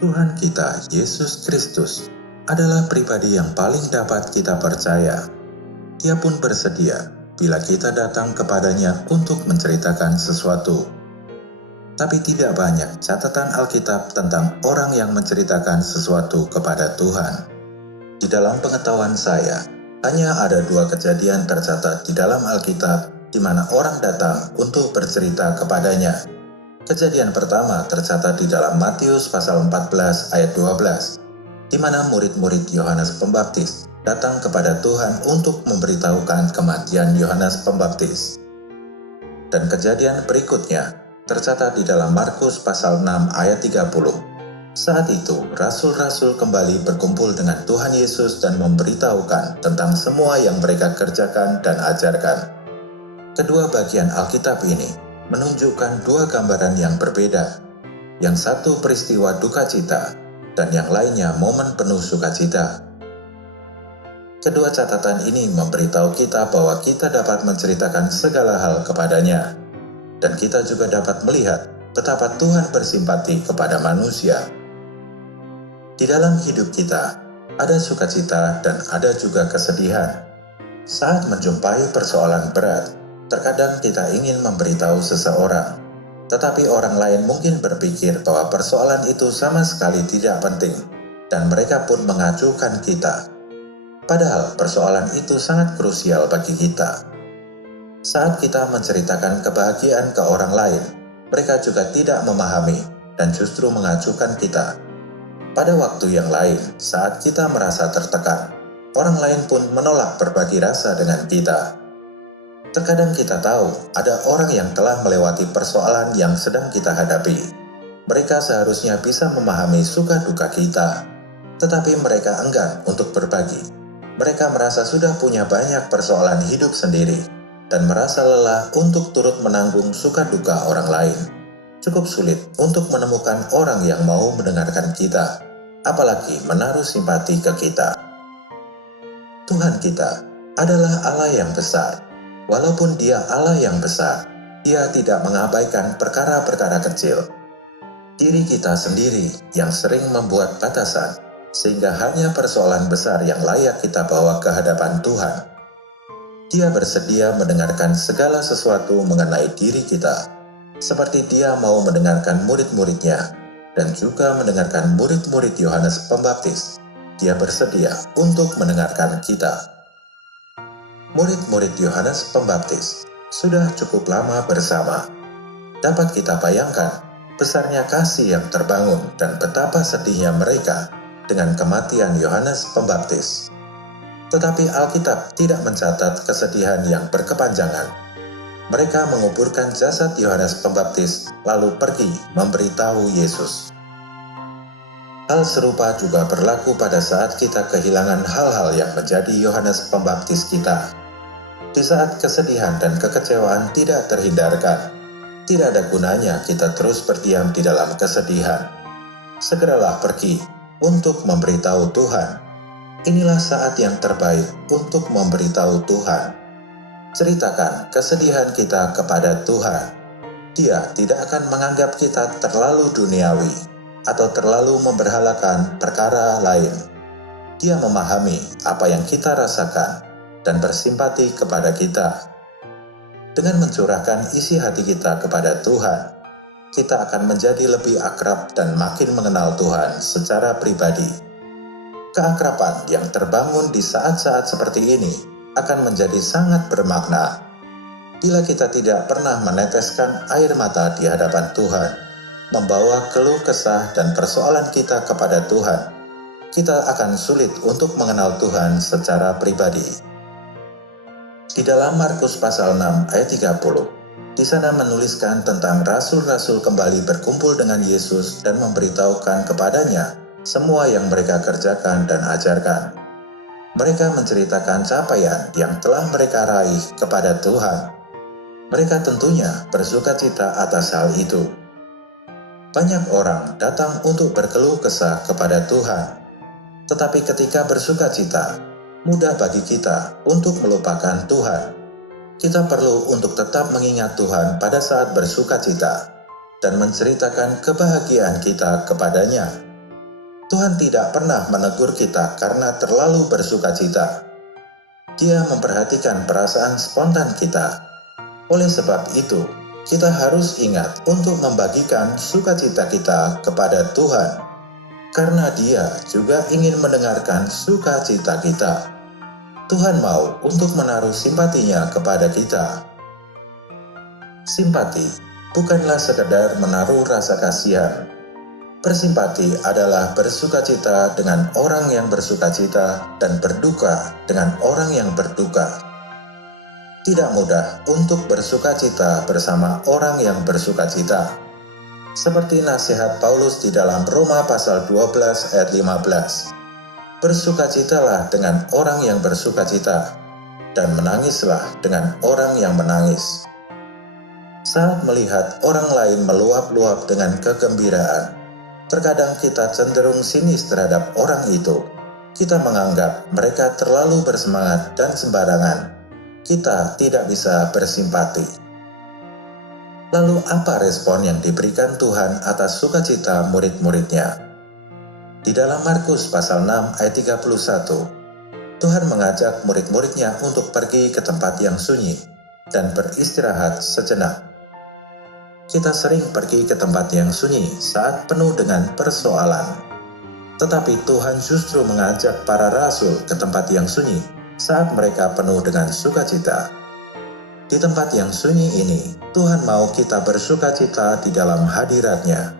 Tuhan kita, Yesus Kristus, adalah pribadi yang paling dapat kita percaya. Dia pun bersedia bila kita datang kepadanya untuk menceritakan sesuatu. Tapi tidak banyak catatan Alkitab tentang orang yang menceritakan sesuatu kepada Tuhan. Di dalam pengetahuan saya, hanya ada 2 kejadian tercatat di dalam Alkitab di mana orang datang untuk bercerita kepadanya. Kejadian pertama tercatat di dalam Matius pasal 14 ayat 12, di mana murid-murid Yohanes Pembaptis datang kepada Tuhan untuk memberitahukan kematian Yohanes Pembaptis. Dan kejadian berikutnya tercatat di dalam Markus pasal 6 ayat 30. Saat itu, rasul-rasul kembali berkumpul dengan Tuhan Yesus dan memberitahukan tentang semua yang mereka kerjakan dan ajarkan. Kedua bagian Alkitab ini menunjukkan 2 gambaran yang berbeda. Yang satu peristiwa duka cita, dan yang lainnya momen penuh sukacita. Kedua catatan ini memberitahu kita bahwa kita dapat menceritakan segala hal kepadanya. Dan kita juga dapat melihat betapa Tuhan bersimpati kepada manusia. Di dalam hidup kita, ada sukacita dan ada juga kesedihan. Saat menjumpai persoalan berat, terkadang kita ingin memberitahu seseorang, tetapi orang lain mungkin berpikir bahwa persoalan itu sama sekali tidak penting, dan mereka pun mengacuhkan kita. Padahal persoalan itu sangat krusial bagi kita. Saat kita menceritakan kebahagiaan ke orang lain, mereka juga tidak memahami dan justru mengacuhkan kita. Pada waktu yang lain, saat kita merasa tertekan, orang lain pun menolak berbagi rasa dengan kita. Terkadang kita tahu ada orang yang telah melewati persoalan yang sedang kita hadapi. Mereka seharusnya bisa memahami suka duka kita, tetapi mereka enggan untuk berbagi. Mereka merasa sudah punya banyak persoalan hidup sendiri dan merasa lelah untuk turut menanggung suka duka orang lain. Cukup sulit untuk menemukan orang yang mau mendengarkan kita, apalagi menaruh simpati ke kita. Tuhan kita adalah Allah yang besar. Walaupun Dia Allah yang besar, Dia tidak mengabaikan perkara-perkara kecil. Diri kita sendiri yang sering membuat batasan, sehingga hanya persoalan besar yang layak kita bawa ke hadapan Tuhan. Dia bersedia mendengarkan segala sesuatu mengenai diri kita, seperti Dia mau mendengarkan murid-muridnya, dan juga mendengarkan murid-murid Yohanes Pembaptis. Dia bersedia untuk mendengarkan kita. Murid-murid Yohanes Pembaptis sudah cukup lama bersama. Dapat kita bayangkan besarnya kasih yang terbangun dan betapa sedihnya mereka dengan kematian Yohanes Pembaptis. Tetapi Alkitab tidak mencatat kesedihan yang berkepanjangan. Mereka menguburkan jasad Yohanes Pembaptis lalu pergi memberitahu Yesus. Hal serupa juga berlaku pada saat kita kehilangan hal-hal yang menjadi Yohanes Pembaptis kita. Di saat kesedihan dan kekecewaan tidak terhindarkan, tidak ada gunanya kita terus berdiam di dalam kesedihan. Segeralah pergi untuk memberitahu Tuhan. Inilah saat yang terbaik untuk memberitahu Tuhan. Ceritakan kesedihan kita kepada Tuhan. Dia tidak akan menganggap kita terlalu duniawi atau terlalu memberhalakan perkara lain. Dia memahami apa yang kita rasakan dan bersimpati kepada kita. Dengan mencurahkan isi hati kita kepada Tuhan, kita akan menjadi lebih akrab dan makin mengenal Tuhan secara pribadi. Keakraban yang terbangun di saat-saat seperti ini akan menjadi sangat bermakna. Bila kita tidak pernah meneteskan air mata di hadapan Tuhan, membawa keluh kesah dan persoalan kita kepada Tuhan, kita akan sulit untuk mengenal Tuhan secara pribadi. Di dalam Markus pasal 6 ayat 30, di sana menuliskan tentang rasul-rasul kembali berkumpul dengan Yesus dan memberitahukan kepadanya semua yang mereka kerjakan dan ajarkan. Mereka menceritakan capaian yang telah mereka raih kepada Tuhan. Mereka tentunya bersukacita atas hal itu. Banyak orang datang untuk berkeluh kesah kepada Tuhan, tetapi ketika bersukacita, mudah bagi kita untuk melupakan Tuhan. Kita perlu untuk tetap mengingat Tuhan pada saat bersukacita dan menceritakan kebahagiaan kita kepadanya. Tuhan tidak pernah menegur kita karena terlalu bersukacita. Dia memperhatikan perasaan spontan kita. Oleh sebab itu, kita harus ingat untuk membagikan sukacita kita kepada Tuhan, karena Dia juga ingin mendengarkan sukacita kita. Tuhan mau untuk menaruh simpatinya kepada kita. Simpati bukanlah sekedar menaruh rasa kasihan. Bersimpati adalah bersukacita dengan orang yang bersukacita dan berduka dengan orang yang berduka. Tidak mudah untuk bersukacita bersama orang yang bersukacita. Seperti nasihat Paulus di dalam Roma pasal 12 ayat 15. Bersukacitalah dengan orang yang bersukacita, dan menangislah dengan orang yang menangis. Saat melihat orang lain meluap-luap dengan kegembiraan, terkadang kita cenderung sinis terhadap orang itu. Kita menganggap mereka terlalu bersemangat dan sembarangan. Kita tidak bisa bersimpati. Lalu apa respon yang diberikan Tuhan atas sukacita murid-muridnya? Di dalam Markus pasal 6 ayat 31, Tuhan mengajak murid-muridnya untuk pergi ke tempat yang sunyi dan beristirahat sejenak. Kita sering pergi ke tempat yang sunyi saat penuh dengan persoalan. Tetapi Tuhan justru mengajak para rasul ke tempat yang sunyi saat mereka penuh dengan sukacita. Di tempat yang sunyi ini, Tuhan mau kita bersukacita di dalam hadirat-Nya.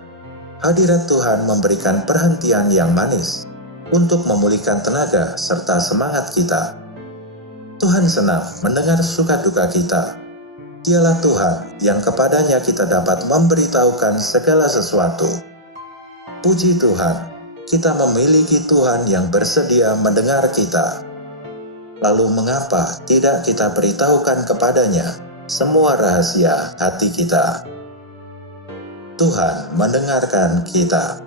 Hadirat Tuhan memberikan perhentian yang manis untuk memulihkan tenaga serta semangat kita. Tuhan senang mendengar suka duka kita. Dialah Tuhan yang kepadanya kita dapat memberitahukan segala sesuatu. Puji Tuhan, kita memiliki Tuhan yang bersedia mendengar kita. Lalu mengapa tidak kita beritahukan kepadanya semua rahasia hati kita? Tuhan mendengarkan kita.